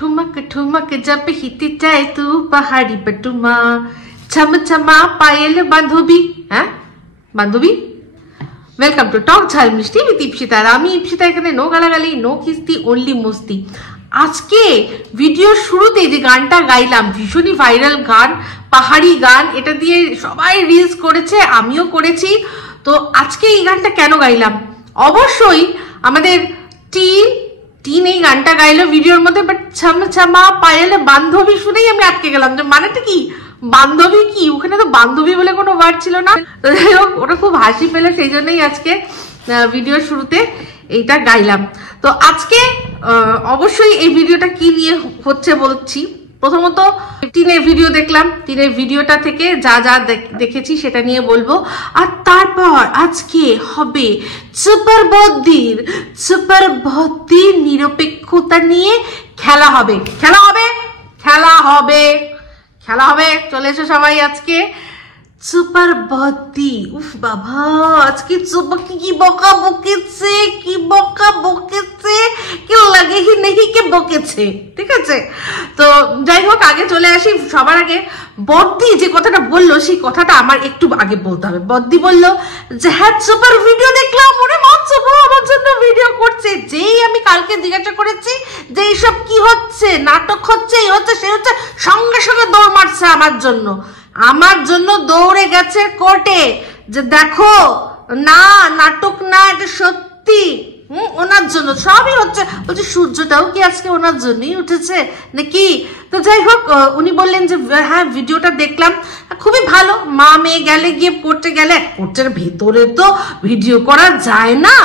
ठुमक ठुमक जब हित जाए तू पहाड़ी पटुमा छम छमा पायल बांधवी হ্যাঁ বান্ধবী ওয়েলকাম টু টক ঝাল মিষ্টি উইথ ইপসিতা। আমি ইপসিতা, এখানে নো গালাগালি, নো কিস্তি, অনলি মস্তি। আজকে ভিডিওর শুরুতে যে গানটা গাইলাম, ভীষণই ভাইরাল গান, পাহাড়ি গান, এটা দিয়ে সবাই রিলস করেছে, আমিও করেছি। তো আজকে এই গানটা কেন গাইলাম, অবশ্যই আমাদের টিন এই গানটা গাইলো ভিডিওর মধ্যে, বাট ছম ছমা পায়েলে বান্ধবী শুনেই আমি আটকে গেলাম যে মানেটা কি, বান্ধবী কি, ওখানে তো বান্ধবী বলে কোনো ওয়ার্ড ছিল না। যাই হোক, ওটা খুব হাসি পেল, সেই জন্যই আজকে ভিডিওর শুরুতে এইটা গাইলাম। তো আজকে অবশ্যই এই ভিডিওটা কি নিয়ে হচ্ছে বলছি। প্রথমত টিনের ভিডিও দেখলাম, টিনের ভিডিওটা থেকে যা যা দেখেছি সেটা নিয়ে বলবো। আর তারপর আজকে হবে সুপার বদ্দির নিরপেক্ষতা নিয়ে খেলা হবে। চলে এসো সবাই আজকে সুপার বদ্দি। উফ বাবা, আজকে কি বকা বকেছে, কি লাগে হি নেই কে বকেছে, ঠিক আছে। তো যাই হোক, আগে চলে আসি। সবার আগে বদ্দি যে কথাটা বললো, সেই কথাটা আমার একটু আগে বলতে হবে। বদ্দি বললো যে হ্যাঁ সুপার ভিডিও দেখলাম, মনে আমার জন্য ভিডিও করছে। যেই আমি কালকে জিজ্ঞাসা করেছি যে এইসব কি হচ্ছে, নাটক হচ্ছে, এই হচ্ছে, সে হচ্ছে, সঙ্গে সঙ্গে দৌড় মারছে আমার জন্য দৌড়ে গেছে কোর্টে যে দেখো না নাটক না, এটা সত্যি। ওনার জন্য সবই হচ্ছে। বলছে সূর্যটাও কি আজকে ওনার জন্যই উঠেছে নাকি? তো যাই হোক, উনি বললেন যে হ্যাঁ ভিডিওটা দেখলাম, খুবই ভালো। মা মেয়ে গেলে গিয়ে পড়তে গেলে, কোর্টের ভেতরে তো ভিডিও করা যায় না,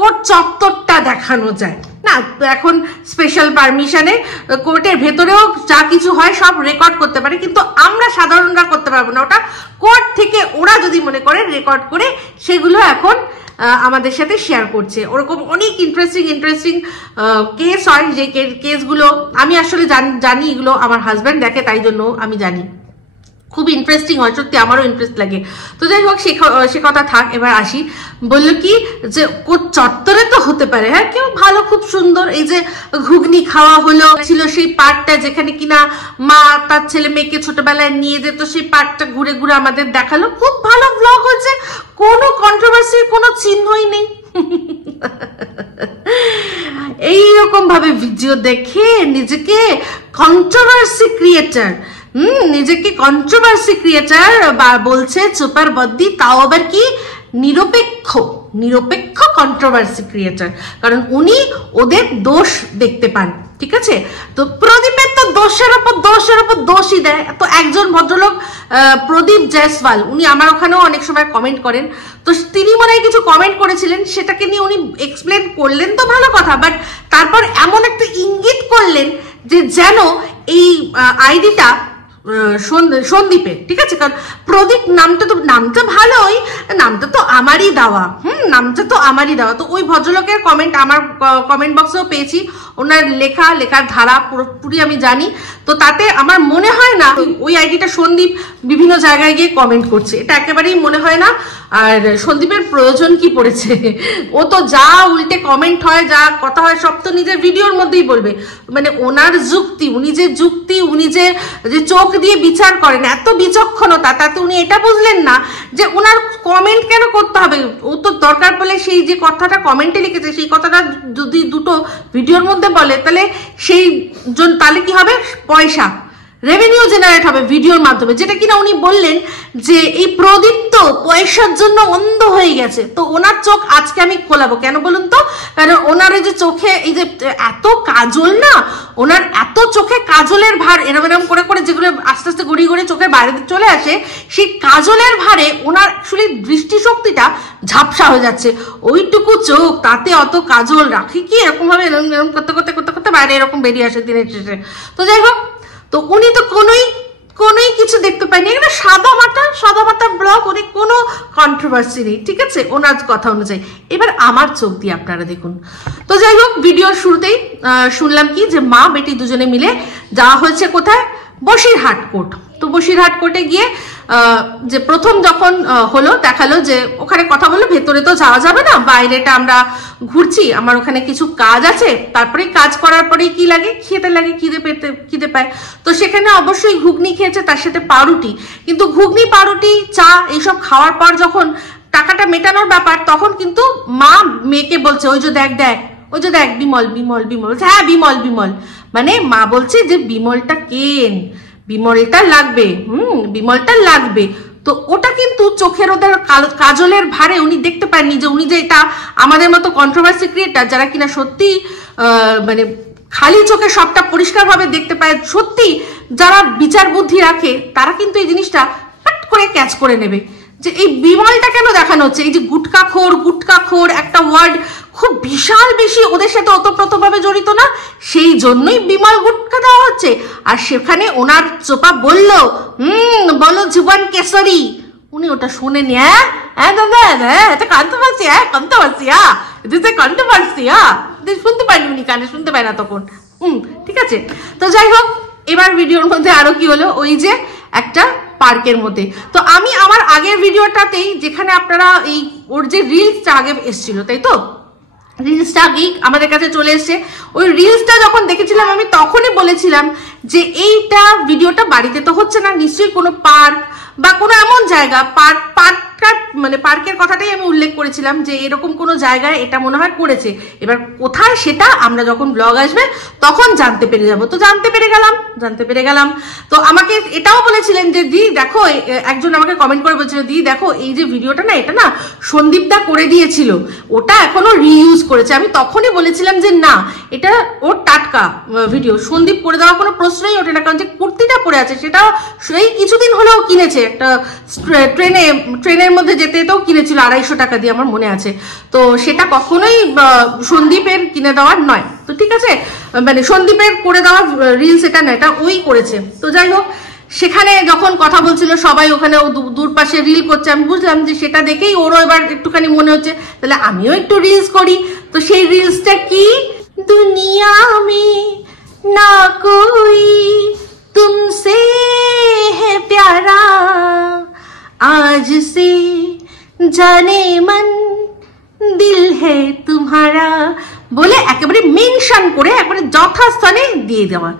কোর্ট চত্বরটা দেখানো যায় না। এখন স্পেশাল পারমিশনে কোর্টের ভেতরেও যা কিছু হয় সব রেকর্ড করতে পারে, কিন্তু আমরা সাধারণরা করতে পারবো না। ওটা কোর্ট থেকে ওরা যদি মনে করে রেকর্ড করে সেগুলো এখন আমাদের সাথে শেয়ার করছে। ওরকম অনেক ইন্টারেস্টিং কেস হয়, যে কেসগুলো আমি আসলে জানি, এগুলো আমার হাজব্যান্ড দেখে, তাই জন্য আমি জানি। খুব ইন্টারেস্টিং হয়, সত্যি আমারও ইন্টারেস্ট লাগে। তো যাই হোক, সে কথা থাক। এবার আসি, বললো কি যে চত্বরে তো হতে পারে, হ্যাঁ কেউ ভালো, খুব সুন্দর। এই যে ঘুগনি খাওয়া হলো, ছিল সেই পার্টটা যেখানে কিনা মা তার ছেলে মেয়েকে ছোটবেলায় নিয়ে যেত, সেই পার্টটা ঘুরে ঘুরে আমাদের দেখালো। খুব ভালো ব্লগ হয়েছে, কোনো কন্ট্রোভার্সির কোনো চিহ্নই নেই। এইরকম ভাবে ভিডিও দেখে নিজেকে কন্ট্রোভার্সি ক্রিয়েটার বলছে সুপার বদ্দি, তাও আবার কি নিরপেক্ষ কন্ট্রোভার্সি ক্রিয়েটার, কারণ উনি ওদের দোষ দেখতে পান, ঠিক আছে। তো প্রদীপের তো দোষের উপর দোষই দেয়। তো একজন ভদ্রলোক প্রদীপ জয়সওয়াল, উনি আমার ওখানেও অনেক সময় কমেন্ট করেন, তো তিনি মনে হয় কিছু কমেন্ট করেছিলেন, সেটাকে নিয়ে উনি এক্সপ্লেন করলেন, তো ভালো কথা। বাট তারপর এমন একটা ইঙ্গিত করলেন যে যেন এই আইডিটা সন্দীপের, ঠিক আছে। কারণ প্রদীপ নামটা ভালোই, নামটা তো আমারই দেওয়া, তো ওই ভদ্রলোকের কমেন্ট আমার কমেন্ট বক্সেও পেয়েছি, ওনার লেখার ধারা পুরোপুরি আমি জানি। তো তাতে আমার মনে হয় না ওই আইডিটা সন্দীপ বিভিন্ন জায়গায় গিয়ে কমেন্ট করছে, এটা একেবারেই মনে হয় না। আর সন্দীপের প্রয়োজন কি পড়েছে, ও তো যা উল্টে কমেন্ট হয়, যা কথা হয়, সব তো নিজের ভিডিওর মধ্যেই বলবে। মানে ওনার উনি যে চোখ দিয়ে বিচার করেন, এত বিচক্ষণতা, তাতে উনি এটা বুঝলেন না যে ওনার কমেন্ট কেন করতে হবে। ও তো দরকার পড়লে সেই যে কথাটা কমেন্টে লিখেছে, সেই কথাটা যদি দুটো ভিডিওর মধ্যে বলে, তাহলে কি হবে, পয়সা, রেভিনিউ জেনারেট হবে ভিডিওর মাধ্যমে। যেটা কিনা উনি বললেন যে এই প্রদীপ তো পয়সার জন্য অন্ধ হয়ে গেছে। তো ওনার চোখ আজকে আমি খোলাবো, কেন বলুন তো? কারণ ওনার এই যে চোখে এই যে এত কাজল না, ওনার এত চোখে কাজলের ভার এরম করে যেগুলো আস্তে আস্তে গড়িয়ে চোখের বাইরে চলে আসে, সেই কাজলের ভারে ওনার অ্যাকচুয়ালি দৃষ্টিশক্তিটা ঝাপসা হয়ে যাচ্ছে। ওইটুকু চোখ, তাতে অত কাজল রাখি কি, এরকম ভাবে এরকম করতে বাইরে এরকম বেরিয়ে আসে দিনের শেষে। তো যাই হোক, তো উনি তো কোনোই কিছু দেখতে পাইনি, একটা সাদা মাটা ব্লগ, উনি কোনো কন্ট্রোভার্সি নেই, ঠিক আছে, ওনার কথা অনুযায়ী। এবার আমার চোখ দিয়ে আপনারা দেখুন। তো যাই হোক, ভিডিওর শুরুতেই শুনলাম কি যে মা বেটি দুজনে মিলে যাওয়া হয়েছে কোথায়, বসিরহাট কোর্ট। তো বসিরহাট কোর্টে গিয়ে যে প্রথম যখন হলো দেখালো যে ওখানে কথা বললো ভেতরে তো যাওয়া যাবে না, বাইরেটা আমরা ঘুরছি, আমার ওখানে কিছু কাজ আছে, তারপরে কাজ করার পরেই কি লাগে, খেতে লাগে, খিদে পায়। তো সেখানে অবশ্যই ঘুগনি খেয়েছে, তার সাথে পাউরুটি। কিন্তু ঘুগনি, পাউরুটি, চা এইসব খাওয়ার পর যখন টাকাটা মেটানোর ব্যাপার, তখন কিন্তু মা মেয়েকে বলছে ওই যে দেখ ওই যে দেখ বিমল বলছে হ্যাঁ বিমল, মানে মা বলছে যে বিমলটা কেন, বিমলটা লাগবে, বিমলটা লাগবে। তো ওটা কিন্তু চোখের ওদের কাজলের ভারে উনি দেখতে পাননি যে উনি যে এটা আমাদের মতো কন্ট্রোভার্সি ক্রিয়েটার যারা কিনা সত্যি মানে খালি চোখে সবটা পরিষ্কার ভাবে দেখতে পায়, সত্যি যারা বিচার বুদ্ধি রাখে তারা কিন্তু এই জিনিসটা পাট করে ক্যাচ করে নেবে যে এই বিমলটা কেন দেখানো হচ্ছে। এই যে গুটকাখোর একটা ওয়ার্ড খুব বিশাল বেশি ওদের সাথে ওতপ্রোতভাবে জড়িত না, সেই জন্যই বিমল গুটকা দেওয়া হচ্ছে। আর সেখানে ওনার চোপা বললো বলো জীবন কেশরী, উনি ওটা শোনেনি। এটা কন্ট্রোভার্সি, শুনতে পারেনি উনি, কানে শুনতে পায় না তখন। ঠিক আছে, তো যাই হোক, এবার ভিডিওর মধ্যে আরো কি হলো, ওই যে একটা পার্কের মধ্যে। তো আমি আমার আগের ভিডিওটাতেই যেখানে আপনারা এই ওর যে রিলসটা আগে এসেছিল, তাই তো রিলসটা আগেই আমাদের কাছে চলে এসছে, ওই রিলসটা যখন দেখেছিলাম আমি তখনই বলেছিলাম যে এইটা ভিডিওটা বাড়িতে তো হচ্ছে না, নিশ্চয়ই কোনো পার্ক বা কোনো এমন জায়গা, মানে পার্কের কথাটাই আমি উল্লেখ করেছিলাম যে এরকম কোনো জায়গায় এটা মনে হয় করেছে। এবার কোথায় সেটা আমরা যখন ব্লগ আসবে তখন জানতে পেরে যাব। তো জানতে পেরে গেলাম। তো আমাকে এটাও বলেছিলেন যে দি দেখো, একজন আমাকে কমেন্ট করে বলছিল দি দেখো এই যে ভিডিওটা না, এটা না সন্দীপদা করে দিয়েছিল, ওটা এখনো রিইউজ করেছে। আমি তখনই বলেছিলাম যে না, এটা ওর টাটকা ভিডিও, সন্দীপ করে দেওয়ার কোনো প্রশ্নই ওঠে না, কারণ যে কুর্তিটা পরে আছে সেটা সেই কিছুদিন হলেও কিনেছে, একটা ট্রেনের মধ্যে যেতে যেতেও কিনেছিল 250 টাকা দিয়ে, আমার মনে আছে। তো সেটা কখনোই সন্দীপের কিনে দেওয়ার নয়। তো ঠিক আছে, মানে সন্দীপের করে দেওয়া রিলস এটা না, এটা ওই করেছে। তো যাই হোক, সেখানে যখন কথা বলছিল সবাই ওখানে দূর পাশে রিল করছে, আমি বুঝলাম যে সেটা দেখেই ওরও এবার একটুখানি মনে হচ্ছে তাহলে আমিও একটু রিলস করি। তো সেই রিলসটা কি, দুনিয়া মে না কোই তুমসে হে প্যারা आज से जाने मन दिल है तुम्हारा বলে একেবারে মেনশন করে একবারে যথাস্থানে দিয়ে দেওয়া।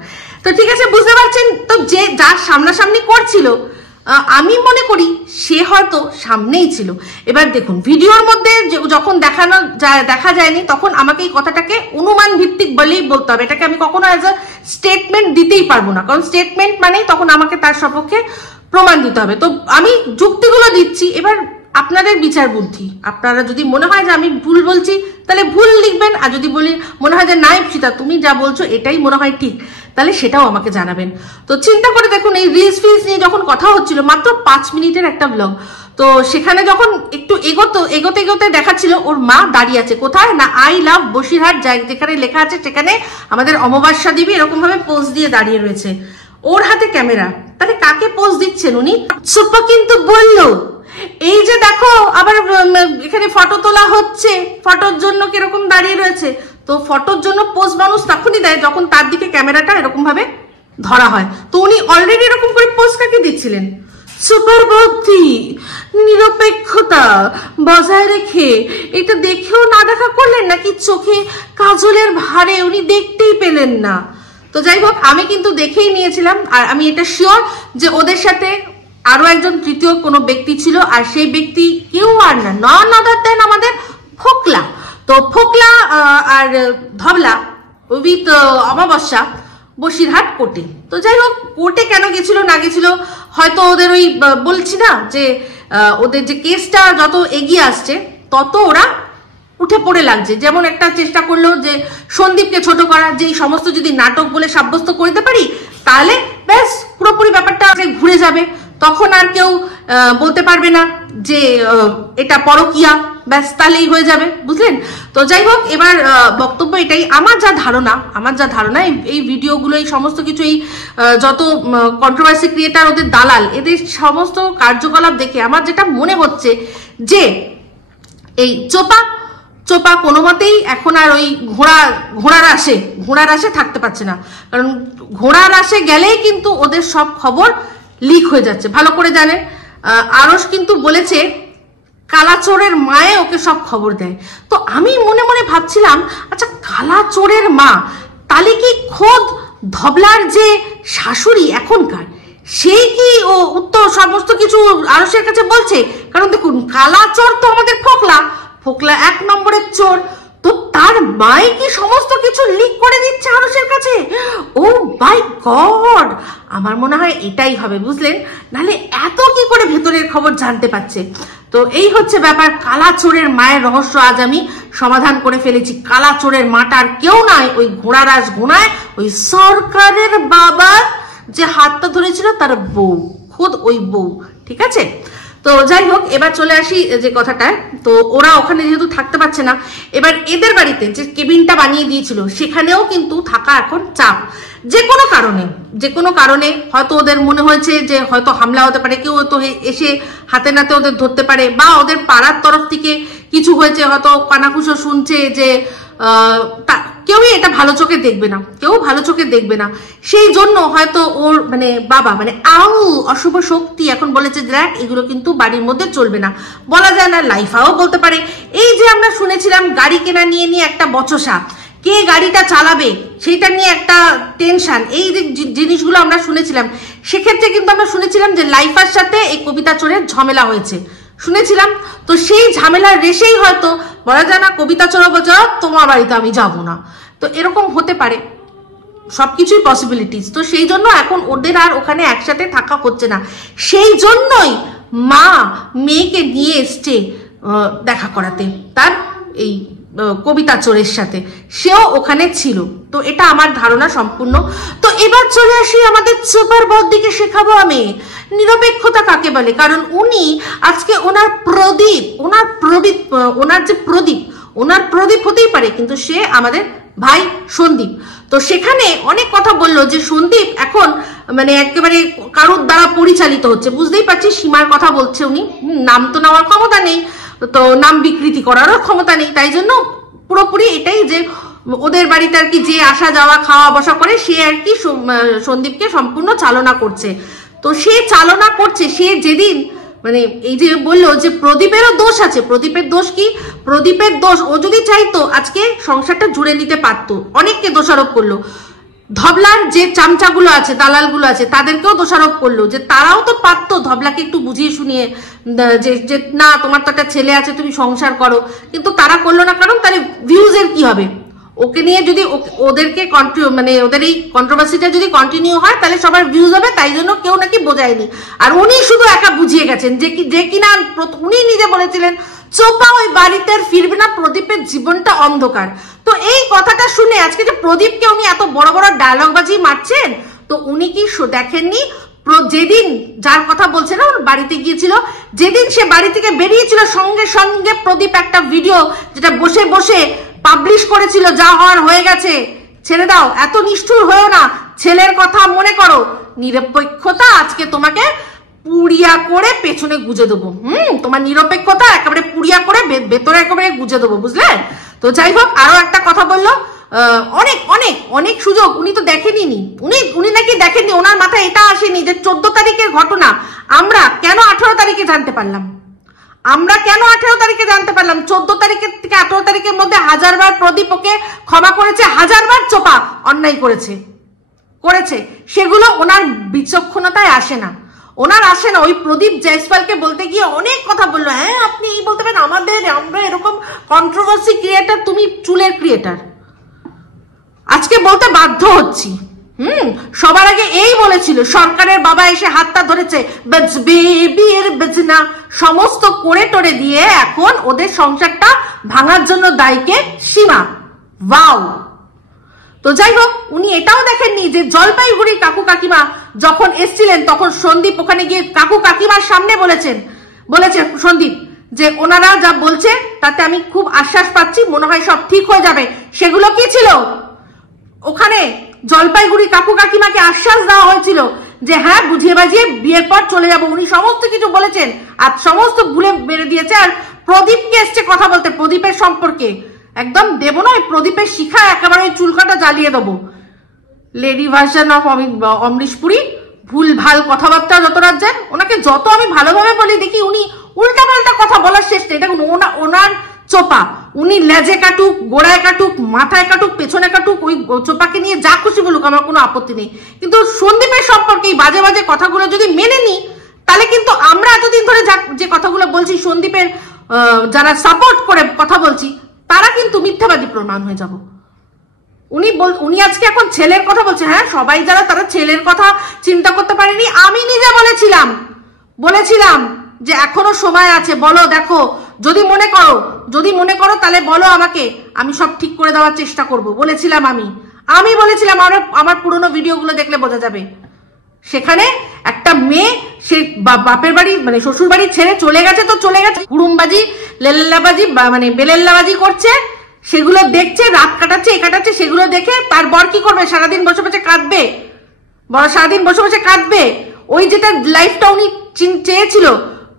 তো ঠিক আছে, বুঝতে পারছেন তো, যে যার সামনাসামনি করছিল আমি মনে করি সে হয়তো সামনেই ছিল। এবার দেখুন ভিডিওর মধ্যে যখন দেখা যায়নি তখন আমাকে এই কথাটাকে অনুমান ভিত্তিক বলেই বলতে হবে, এটাকে আমি কখনো অ্যাজ আ স্টেটমেন্ট দিতেই পারবো না, কারণ স্টেটমেন্ট মানেই তখন আমাকে তার সপক্ষে প্রমাণ দিতে হবে। তো আমি যুক্তিগুলো দিচ্ছি, এবার আপনাদের বিচার বুদ্ধি, আপনারা যদি মনে হয় যে আমি ভুল বলছি তাহলে ভুল লিখবেন, আর যদি বলি মনে হয় যে না ইপসিতা তুমি যা বলছো এটাই মনে হয় ঠিক, তাহলে সেটাও আমাকে জানাবেন। তো চিন্তা করে দেখুন, এই রিলস নিয়ে যখন কথা হচ্ছিল, মাত্র 5 মিনিটের একটা ব্লগ, তো সেখানে যখন একটু এগোতে দেখাচ্ছিল ওর মা দাঁড়িয়ে আছে কোথায় না, আই লাভ বসিরহাট, যেখানে লেখা আছে সেখানে আমাদের অমাবস্যা দেবী এরকম ভাবে পোজ দিয়ে দাঁড়িয়ে রয়েছে, ওর হাতে ক্যামেরা। তাহলে কাকে পোজ দিচ্ছেন উনি? সুপ্পা কিন্তু বললো এই যে দেখো আবার এখানে ফটো তোলা হচ্ছে, ফটোর জন্য কিরকম দাঁড়িয়ে রয়েছে। তো ফটোর জন্য পোজ মানুষ তখনই দেয় যখন তার দিকে ক্যামেরাটা এরকম ভাবে ধরা হয়। তো উনি অলরেডি এরকম করে পোজ কাকে দিচ্ছিলেন? সুপার বুদ্ধি, নিরপেক্ষতা বজায় রেখে এটা দেখেও না দেখা করলেন, নাকি চোখে কাজলের ভারে উনি দেখতেই পেলেন না? তো যাই হোক, আমি কিন্তু দেখেই নিয়েছিলাম, আর আমি এটা শিওর যে ওদের সাথে আরো একজন তৃতীয় কোনো ব্যক্তি ছিল, আর সেই ব্যক্তি কেউ আর না, নন আদার দেন আমাদের ফোকলা। তো ফোকলা আর ধবলা উইথ অমাবস্যা বসিরহাট কোর্টে। তো যাই হোক, কোর্টে কেন গেছিল না গেছিল, হয়তো ওদের ওই বলছি না যে ওদের যে কেসটা যত এগিয়ে আসছে তত ওরা উঠে পড়ে লাগছে। যেমন একটা চেষ্টা করলো যে সন্দীপকে ছোট করা, যে এই সমস্ত যদি নাটক বলে সাব্যস্ত করতে পারি তাহলে ব্যাস পুরোপুরি ব্যাপারটা ঘুরে যাবে, তখন আর কেউ বলতে পারবে না যে এটা পরকিয়া, ব্যাস তাহলেই হয়ে যাবে, বুঝলেন? তো যাই হোক, এবার বক্তব্য এটাই, আমার যা ধারণা এই ভিডিওগুলো, এই সমস্ত কিছু, এই যত কন্ট্রোভার্সি ক্রিয়েটার, ওদের দালাল, এদের সমস্ত কার্যকলাপ দেখে আমার যেটা মনে হচ্ছে যে এই চোপা কোনো মতেই এখন আর ওই ঘোড়ার আসে থাকতে পারছে না, কারণ ঘোড়ার আসে গেলেই কিন্তু ওদের সব খবর লিক হয়ে যাচ্ছে, ভালো করে জানেন। আরশ কিন্তু বলেছে কালাচোরের মায়ে ওকে সব খবর দেয়। তো আমি মনে মনে ভাবছিলাম, আচ্ছা কালাচোরের মা তাহলে কি খোদ ধবলার যে শাশুড়ি এখনকার, সেই কি ও উত্তর সমস্ত কিছু আরশের কাছে বলছে? কারণ দেখুন কালাচোর তো আমাদের ফোকলা, ফোকলা 1 নম্বরের চোর, তো তার মাই কি সমস্ত কিছু লিক করে দিচ্ছে আরশের কাছে? ও মাই গড, আমার মনে হয় এটাই হবে, বুঝলেন? নাহলে এত কি করে ভেতরের খবর জানতে পারছে? তো এই হচ্ছে ব্যাপার। কালাচোরের মায়ের রহস্য আজ আমি সমাধান করে ফেলেছি। কালাচোরের মাটার কেউ নয়, ওই ঘোড়ারাজ ঘোড়ায় ওই সরকারের বাবার যে হাতটা ধরেছিল তার বউ, খোদ ওই বউ, ঠিক আছে? তো যাই হোক, এবার চলে আসি যে কথাটায়। তো ওরা ওখানে যেহেতু থাকতে পারছে না, এবার এদের বাড়িতে যে কেবিনটা বানিয়ে দিয়েছিল সেখানেও কিন্তু থাকা এখন চাপ। যে কোনো কারণে হয়তো ওদের মনে হয়েছে যে হয়তো হামলা হতে পারে, কেউ হয়তো এসে হাতে নাতে ওদের ধরতে পারে, বা ওদের পাড়ার তরফ থেকে কিছু হয়েছে, হয়তো কানাকুশো শুনছে যে কেউই এটা ভালো চোখে দেখবে না, কেউ ভালো চোখে দেখবে না, সেই জন্য হয়তো ওর মানে বাবা মানে অশুভ শক্তি এখন বলেছে দেখ এগুলো কিন্তু বাড়ির মধ্যে চলবে না। বলা যায় না, লাইফাও বলতে পারে। এই যে আমরা শুনেছিলাম গাড়ি কেনা নিয়ে একটা বচসা, কে গাড়িটা চালাবে সেইটা নিয়ে একটা টেনশন, এই যে জিনিসগুলো আমরা শুনেছিলাম, সেক্ষেত্রে কিন্তু আমরা শুনেছিলাম যে লাইফার সাথে এই কবিতা চোরের ঝামেলা হয়েছে, শুনেছিলাম। তো সেই ঝামেলার রেশেই হয়তো বলা যায় না কবিতা চোরা বচা তোমার বাড়িতে আমি যাব না, তো এরকম হতে পারে, সবকিছুই পসিবিলিটিস। তো সেই জন্য এখন ওদের আর ওখানে একসাথে থাকা হচ্ছে না, সেই জন্যই মা মেয়েকে নিয়ে এসছে দেখা করাতে তার এই কবিতা চোরের সাথে, সেও ওখানে ছিল। তো এটা আমার ধারণা সম্পূর্ণ। তো এবার চলে আসি আমাদের সুপার বড়দিকে, শেখাবো আমি নিরপেক্ষতা কাকে বলে। কারণ উনি আজকে ওনার যে প্রদীপ হতেই পারে, কিন্তু সে আমাদের ভাই সন্দীপ। তো সেখানে অনেক কথা বললো যে সন্দীপ এখন মানে একেবারে কারোর দ্বারা পরিচালিত হচ্ছে, বুঝতেই পারছি সীমার কথা বলছে উনি। নাম তো নেওয়ার ক্ষমতা নেই, তো নাম বিকৃতি করারও ক্ষমতা নেই, তাই জন্য পুরোপুরি এটাই যে ওদের বাড়িতে আর কি যে আসা যাওয়া খাওয়া বসা করে সে আর কি সন্দীপকে সম্পূর্ণ চালনা করছে। তো সে চালনা করছে, সে যেদিন মানে এই যে বললো যে প্রদীপেরও দোষ আছে, প্রদীপের দোষ কি? প্রদীপের দোষ, ও যদি চাইতো আজকে সংসারটা জুড়ে নিতে পারতো। অনেককে দোষারোপ করলো, ধবলার যে চামচাগুলো আছে, দালালগুলো আছে, তাদেরকেও দোষারোপ করলো যে তারাও তো পারতো ধবলাকে একটু বুঝিয়ে শুনিয়ে যে না তোমার তো একটা ছেলে আছে তুমি সংসার করো, কিন্তু তারা করলো না। কারণ তাহলে ভিউজের কি হবে? ওকে নিয়ে যদি ওদেরকে মানে ওদের এই কন্ট্রোভার্সিটা যদি কন্টিনিউ হয় তাহলে সবার ভিউজ হবে, তাই জন্য কেউ নাকি বোঝায়নি। আর উনি শুধু একা বুঝিয়ে গেছেন, যে কিনা উনি নিজে বলেছিলেন চোপা ওই বাড়িতে আর ফিরবে না, প্রদীপের জীবনটা অন্ধকার। তো এই কথাটা শুনে আজকে যে প্রদীপকে উনি এত বড় বড় ডায়লগ বাজি মারছেন, তো উনি কি দেখেননি যেদিন যার কথা বলছে না ওর বাড়িতে গিয়েছিল, যেদিন সে বাড়ি থেকে বেরিয়েছিল সঙ্গে সঙ্গে প্রদীপ একটা ভিডিও যেটা বসে বসে পাবলিশ করেছিল, যা হওয়ার হয়ে গেছে, ছেড়ে দাও, এত নিষ্ঠুর হয়েও না, ছেলের কথা মনে করো, নিরপেক্ষতা আজকে তোমাকে পুড়িয়া করে পেছনে গুজে দেবো। তোমার নিরপেক্ষতা একেবারে পুড়িয়া করে ভেতরে একেবারে গুজে দেবো, বুঝলে? তো যাই হোক, আরো একটা কথা বললো, অনেক অনেক অনেক সুযোগ উনি তো দেখেনি, উনি নাকি দেখেননি, ওনার মাথায় এটা আসেনি যে 14 তারিখের ঘটনা আমরা কেন 18 তারিখে জানতে পারলাম। 14 তারিখের থেকে 18 তারিখের মধ্যে 1000 বার প্রদীপ ওকে ক্ষমা করেছে, 1000 বার চোপা অন্যায় করেছে, সেগুলো ওনার বিচক্ষণতায় আসে না, ওই প্রদীপ জয়সওয়ালকে বলতে গিয়ে অনেক কথা বললো। হ্যাঁ আপনি এই বলতে পারেন আমরা এরকম কন্ট্রোভার্সি ক্রিয়েটার, তুমি চুলের ক্রিয়েটার। আজকে বলতে বাধ্য হচ্ছি, সবার আগে এই বলেছিল সরকারের বাবা এসে হাতটা ধরেছে, বিয়ের বেজনা সমস্ত করে টরে দিয়ে এখন ওদের সংসারটা ভাঙার জন্য দায়ীকে সীমা। ওয়াও! তো যাই হোক, উনি এটাও দেখেননি যে জলপাইগুড়ির কাকু কাকিমা যখন এসছিলেন তখন সন্দীপ ওখানে গিয়ে কাকু কাকিমার সামনে বলেছে সন্দীপ যে ওনারা যা বলছে তাতে আমি খুব আশ্বাস পাচ্ছি, মনে হয় সব ঠিক হয়ে যাবে। সেগুলো কি ছিল? ওখানে জলপাইগুড়ি কাকু কাকিমাকে আশ্বাস দেওয়া হয়েছিল যে হ্যাঁ বুঝিয়ে বাজিয়ে বিয়ের পর চলে যাব। উনি সমস্ত কিছু বলেছেন আর সমস্ত ভুলে বেড়ে দিয়েছে। আর প্রদীপকে এসছে কথা বলতে প্রদীপের সম্পর্কে, একদম দেব নয় প্রদীপের শিখা একেবারে চুলকাটা জ্বালিয়ে দেবো। Lady version of Amrish Puri ভুল ভাল কথাবার্তা যত রাজ্যের, ওনাকে যত আমি ভালোভাবে বলি দেখি উনি উল্টা পাল্টা কথা বলার শেষ নেই। দেখুন ওনার চোপা, উনি লেজে কাটুক, গোড়ায় কাটুক, মাথায় কাটুক, পেছনে কাটুক, ওই চোপাকে নিয়ে যা খুশি বলুক, আমার কোনো আপত্তি নেই। কিন্তু সন্দীপের সম্পর্কে এই বাজে বাজে কথাগুলো যদি মেনে নিই, তাহলে কিন্তু আমরা এতদিন ধরে যে কথাগুলো বলছি, সন্দীপের যারা সাপোর্ট করে কথা বলছি, তারা কিন্তু মিথ্যাবাদী প্রমাণ হয়ে যাব। উনি আজকে এখন ছেলের কথা বলছে। হ্যাঁ, সবাই যারা তারা ছেলের কথা চিন্তা করতে পারেনি। আমি নিজে বলেছিলাম যে এখনো সময় আছে, বলো, দেখো, যদি মনে করো তাহলে বলো আমাকে, আমি সব ঠিক করে দেওয়ার চেষ্টা করব, বলেছিলাম। আমি বলেছিলাম, আমার পুরনো ভিডিওগুলো দেখলে বোঝা যাবে। সেখানে একটা মেয়ে সে বাপের বাড়ি মানে শ্বশুর বাড়ি ছেড়ে চলে গেছে, তো চলে গেছে, হুড়ুমবাজি, লেল্লাবাজি মানে বেলেল্লাবাজি করছে, সেগুলো দেখছে, রাত কাটাচ্ছে, সেগুলো দেখে তার বর কি করবে? সারাদিন বসে বসে কাঁদবে। ওই যেটা লাইফটা উনি চেয়েছিল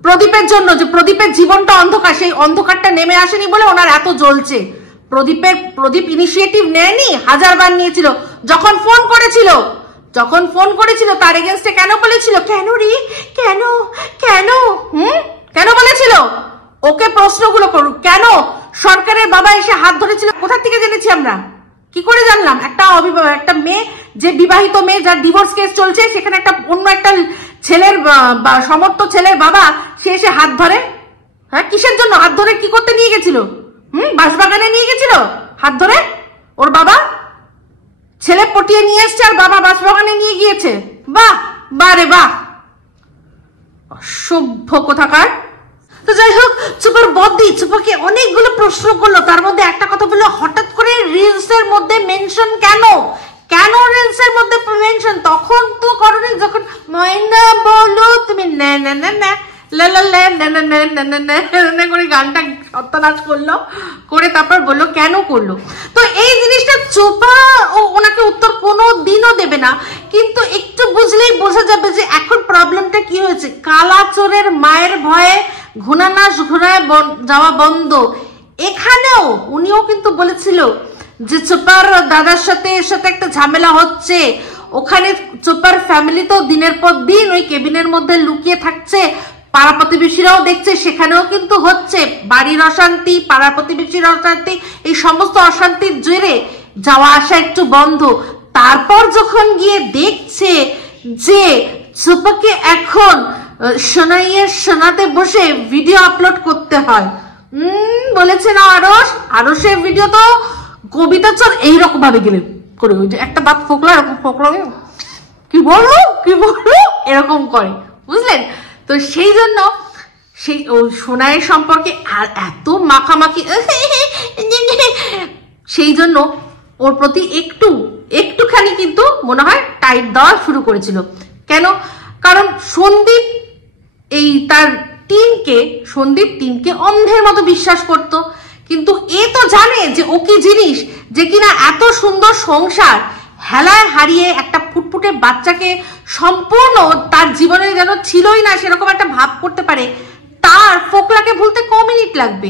প্রদীপের জন্য, যে প্রদীপের জীবনটা অন্ধকার, সেই অন্ধকারটা নেমে আসেনি বলে ওনার এত জ্বলছে। প্রদীপ ইনিশিয়েটিভ নেয়নি, হাজারবার নিয়েছিল। যখন ফোন করেছিল তার এগেনস্টে কেন বলেছিল? কেন রে, কেন বলেছিল? ওকে প্রশ্নগুলো করুক। কেন সরকারের বাবা এসে হাত ধরেছিল? কোথা থেকে জেনেছি আমরা? কি করে জানলাম? একটা মেয়ে, যে বিবাহিত মেয়ে, যার ডিভোর্স কেস চলছে, সেখানে অন্য একটা ছেলের সমর্থ ছেলের বাবা সে এসে হাত ধরে। হ্যাঁ, কিসের জন্য হাত ধরে? কি করতে নিয়ে গেছিল? বাঁশবাগানে নিয়ে গেছিল হাত ধরে। ওর বাবা ছেলে পটিয়ে নিয়ে এসছে আর বাবা বাঁশবাগানে নিয়ে গিয়েছে। বাহ রে বাহ, অসভ্য কোথাকার। তো যাই হোক, চুপার বদ্দি চুপাকে অনেকগুলো প্রশ্ন করলো। তার মধ্যে একটা কথা বললো, হঠাৎ করে রিলস এর মধ্যে মেনশন কেন রিলস এর মধ্যে মেনশন? তখন তো করনি, যখন ময়না বলো তুমি করে গানটা সত্যানাশ করে তারপর বললো কেন করলো। তো এই জিনিসটা চোপা ওনাকে উত্তর কোনো দিনও দেবে না, কিন্তু একটু বুঝলেই বোঝা যাবে যে এখন প্রবলেমটা কি হয়েছে। কালাচোরের মায়ের ভয়ে ঘুণানাশ ঘুরায় যাওয়া বন্ধ। এখানেও উনিও কিন্তু বলেছিল যে চোপার দাদার সাথে একটা ঝামেলা হচ্ছে, ওখানে চোপার ফ্যামিলি তো দিনের পর দিন ওই কেবিনের মধ্যে লুকিয়ে থাকছে, পাড়া প্রতিবেশীরাও দেখছে, সেখানেও কিন্তু হচ্ছে বাড়ির অশান্তি, পাড়া প্রতিবেশীর অশান্তি, এই সমস্ত অশান্তির জেরে যাওয়া আসা একটু বন্ধ। তারপর যখন গিয়ে দেখছে যে চোপাকে এখন সোনাতে বসে ভিডিও আপলোড করতে হয়, বলেছে না আরশের ভিডিও তো কবিতা চল এইরকম ভাবে গেলে করে, ওই যে একটা দাঁত ফোকলা এরকম ফোকলা, কি বললো এরকম করে, বুঝলেন? তো সেই জন্য সেই সোনাইয়ের সম্পর্কে আর এত মাখামাখি, সেই জন্য ওর প্রতি একটুখানি কিন্তু মনে হয় টাইট দেওয়া শুরু করেছিল। কেন? কারণ সন্দীপ তার টিমকে অন্ধের মতো বিশ্বাস করত, কিন্তু এ তো জানে যে ও কি জিনিস, যে কিনা এত সুন্দর সংসার হেলায় হারিয়ে একটা ফুটফুটে বাচ্চাকে সম্পূর্ণ তার জীবনে যেন ছিলই না সেরকম একটা ভাব করতে পারে। তার ফোকলাকে ভুলতে ক মিনিট লাগবে।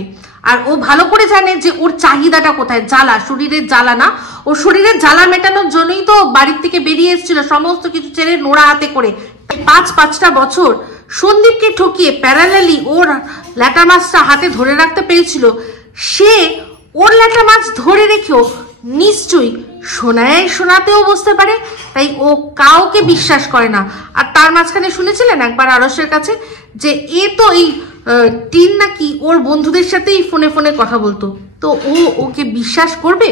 আর ও ভালো করে জানে যে ওর চাহিদাটা কোথায়, জ্বালা, শরীরের জ্বালা না, ও শরীরের জ্বালা মেটানোর জন্যই তো বাড়ির থেকে বেরিয়ে এসেছিল, সমস্ত কিছু ছেড়ে নোড়া হাতে করে। 5-5টা বছর সন্দীপকে ঠকিয়ে প্যারালালি ওর ল্যাটা মাছটা হাতে ধরে রাখতে পেরেছিল। সে ওর ল্যাটা মাছ ধরে রেখেও নিশ্চয়ই সোনাতেও বসতে পারে, তাই ও কাউকে বিশ্বাস করে না। আর তার মাঝখানে শুনেছিলেন একবার আরশের কাছে যে এ তো এই টিন নাকি ওর বন্ধুদের সাথেই ফোনে কথা বলতো, তো ওকে বিশ্বাস করবে?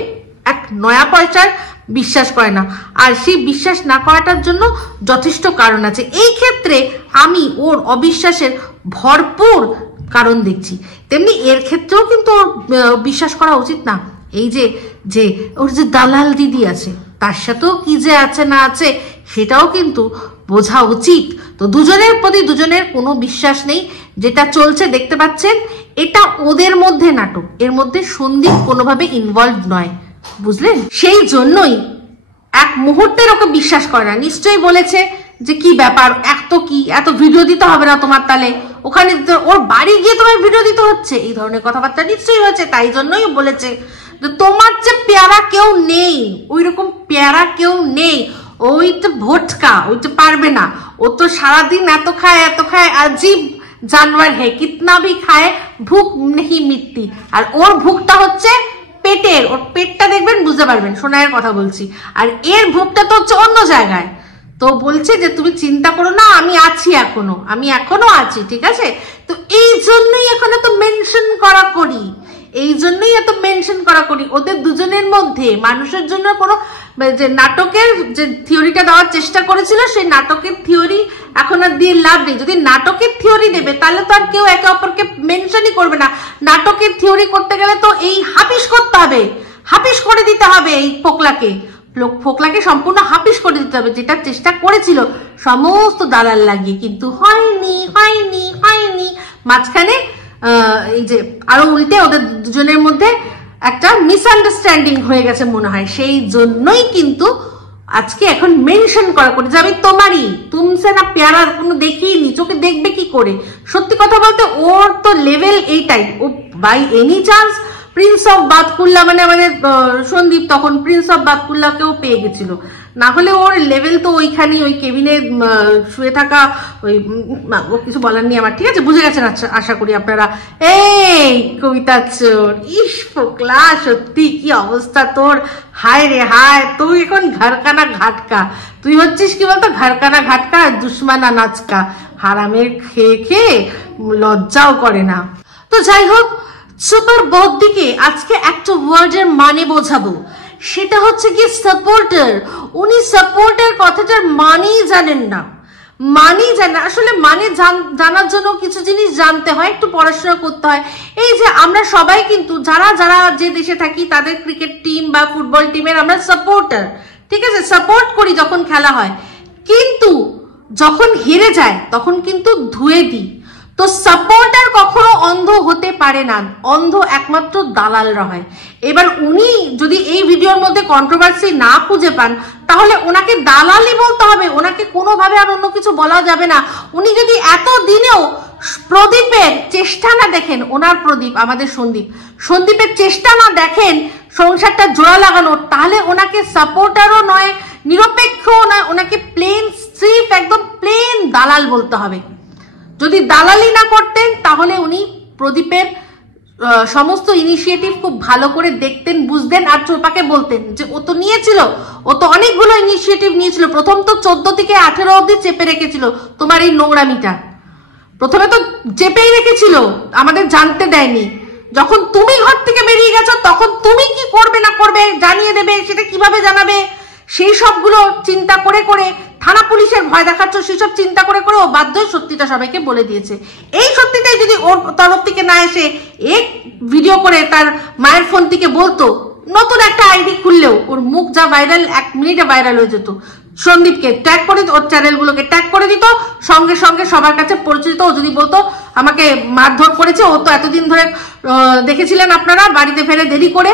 এক নয়া পয়সার বিশ্বাস করে না। আর সেই বিশ্বাস না করাটার জন্য যথেষ্ট কারণ আছে। এই ক্ষেত্রে আমি ওর অবিশ্বাসের ভরপুর কারণ দেখছি, তেমনি এর ক্ষেত্রেও কিন্তু ওর বিশ্বাস করা উচিত না। এই যে ওর যে দালাল দিদি আছে, তার সাথেও কি যে আছে না আছে সেটাও কিন্তু বোঝা উচিত। তো দুজনের প্রতি দুজনের কোনো বিশ্বাস নেই, যেটা চলছে দেখতে পাচ্ছেন, এটা ওদের মধ্যে নাটক, এর মধ্যে সন্দীপ কোনোভাবে ইনভলভ নয়, বুঝলেন? সেই জন্যই এক মুহূর্তের ওকে বিশ্বাস করে না। নিশ্চয়ই বলেছে যে কি ব্যাপার, এত ভিডিও দিতে হবে না তোমার, তাহলে ওখানে ওর বাড়ি গিয়ে তোমার ভিডিও দিতে হচ্ছে, এই ধরনের কথাবার্তা নিশ্চয়ই হয়েছে। তাই জন্যই বলেছে যে তোমার যে পেয়ারা কেউ নেই, ওই রকম পেয়ারা কেউ নেই, ওই তো ভোটকা, ওই তো পারবে না, ও তো সারাদিন এত খায় अजीब जानवर है, कितना भी खाए भूख नहीं मिटती। আর ওর ভুকটা হচ্ছে পেটের, ওর পেটটা দেখবেন বুঝতে পারবেন সোনাইয়ের কথা বলছি, আর এর ভুকটা তো হচ্ছে অন্য জায়গায়। তো বলছে যে তুমি চিন্তা করো না, আমি আছি, আমি এখনো আছি, ঠিক আছে। তো এই জন্যই এখানে তো মেনশন করা করি, ওদের দুজনের মধ্যে মানুষের জন্য কোনো যে নাটকের যে থিওরিটা দেওয়ার চেষ্টা করেছিল, সেই নাটকের থিওরি এখন আর দিয়ে লাভ নেই। যদি নাটকের থিওরি দেবে তাহলে তো আর কেউ একে অপরকে মেনশনই করবে না। নাটকের থিওরি করতে গেলে তো এই হাপিস করতে হবে, হাপিস করে দিতে হবে, এই ফোকলাকে সম্পূর্ণ হাপিস করে দিতে হবে, যেটা চেষ্টা করেছিল সমস্ত দালাল লাগিয়ে, কিন্তু হয়নি। মাঝখানে এই যে আরো উল্টে ওদের দুজনের মধ্যে একটা মিসআন্ডারস্ট্যান্ডিং হয়ে গেছে মনে হয়, সেই জন্যই কিন্তু আজকে এখন মেনশন করা করে যে আমি তোমারই, তুমসে না প্যারা কোনো দেখিনি, চোখে দেখবে কি করে। সত্যি কথা বলতে ওর তো লেভেল এইটাই, ও by any chance prince of Batkulla মানে আমাদের সন্দীপ তখন প্রিন্স অফ বাতকুল্লাকেও পেয়ে গেছিল, না হলে ওর লেভেল তো ওইখানে ওই কেবিনে শুয়ে থাকা ওই কিছু বলার নেই আমার, ঠিক আছে, বুঝে গেছেন আশা করি আপনারা। এই কবিতা চোর, ইস ফোকলা সত্যি কি অবস্থা তোর, হায় রে হায়, তুই এখন ঘরকানা ঘাটকা, তুই হচ্ছিস কি বলতো ঘরকানা ঘাটকা, দুশ্মনা নাচকা, হারামের খেয়ে লজ্জাও করে না। তো যাই হোক, সুপার বৌদিকে আজকে একটা ওয়ার্ডের মানে বোঝাবো, সেটা হচ্ছে কি সাপোর্টার। উনি সাপোর্টার কথাটার মানেই জানেন না, আসলে মানে জানার জন্য কিছু জিনিস জানতে হয়, একটু পড়াশোনা করতে হয়। এই যে আমরা সবাই কিন্তু যারা যে দেশে থাকি তাদের ক্রিকেট টিম বা ফুটবল টিমের আমরা সাপোর্টার, ঠিক আছে, সাপোর্ট করি যখন খেলা হয়, কিন্তু যখন হেরে যায় তখন কিন্তু ধুয়ে দিই। তো সাপোর্টার কখনো অন্ধ হতে পারে না, অন্ধ একমাত্র দালালরা হয়। এবার উনি যদি এই ভিডিওর মধ্যে কন্ট্রোভার্সি না খুঁজে পান, তাহলে ওনাকে দালালই বলতে হবে, ওনাকে কোনোভাবে আর অন্য কিছু বলা যাবে না। উনি যদি এত দিনেও প্রদীপের চেষ্টা না দেখেন, ওনার প্রদীপ আমাদের সন্দীপের চেষ্টা না দেখেন সংসারটা জোড়া লাগানোর, তাহলে ওনাকে সাপোর্টারও নয়, নিরপেক্ষও নয়, ওনাকে প্লেন স্ট্রিপ একদম প্লেন দালাল বলতে হবে। যদি দালালি না করতেন তাহলে উনি প্রদীপের সমস্ত ইনিশিয়েটিভ খুব ভালো করে দেখতেন, বুঝতেন, আর চোপাকে বলতেন যে ও তো নিয়েছিল, ও তো অনেকগুলো ইনিশিয়েটিভ নিয়েছিল, প্রথম তো 14 থেকে 18 অবধি চেপে রেখেছিল তোমার এই নোংরামিটা, প্রথমে তো চেপেই রেখেছিল, আমাদের জানতে দেয়নি। যখন তুমি ঘর থেকে বেরিয়ে গেছো তখন তুমি কি করবে না করবে জানিয়ে দেবে, সেটা কিভাবে জানাবে, সেই সবগুলো চিন্তা করে থানা পুলিশের ভয় দেখাচ্ছ, সেসব চিন্তা করে ও বাধ্যই সত্যিটা সবাইকে বলে দিয়েছে। এই সত্যিটাই যদি ওর তরফ থেকে না এসে এক ভিডিও করে তার মায়ের ফোন থেকে বলতো, নতুন একটা আইডি খুললেও ওর মুখ যা ভাইরাল, 1 মিনিটে ভাইরাল হয়ে যেত। সন্দীপকে ট্যাগ করে ওর চ্যানেলগুলোকে ট্যাগ করে দিত, সঙ্গে সঙ্গে সবার কাছে পরিচিত। ও যদি বলতো আমাকে মারধর করেছে, ও তো এতদিন ধরে দেখেছিলেন আপনারা বাড়িতে ফেরে দেরি করে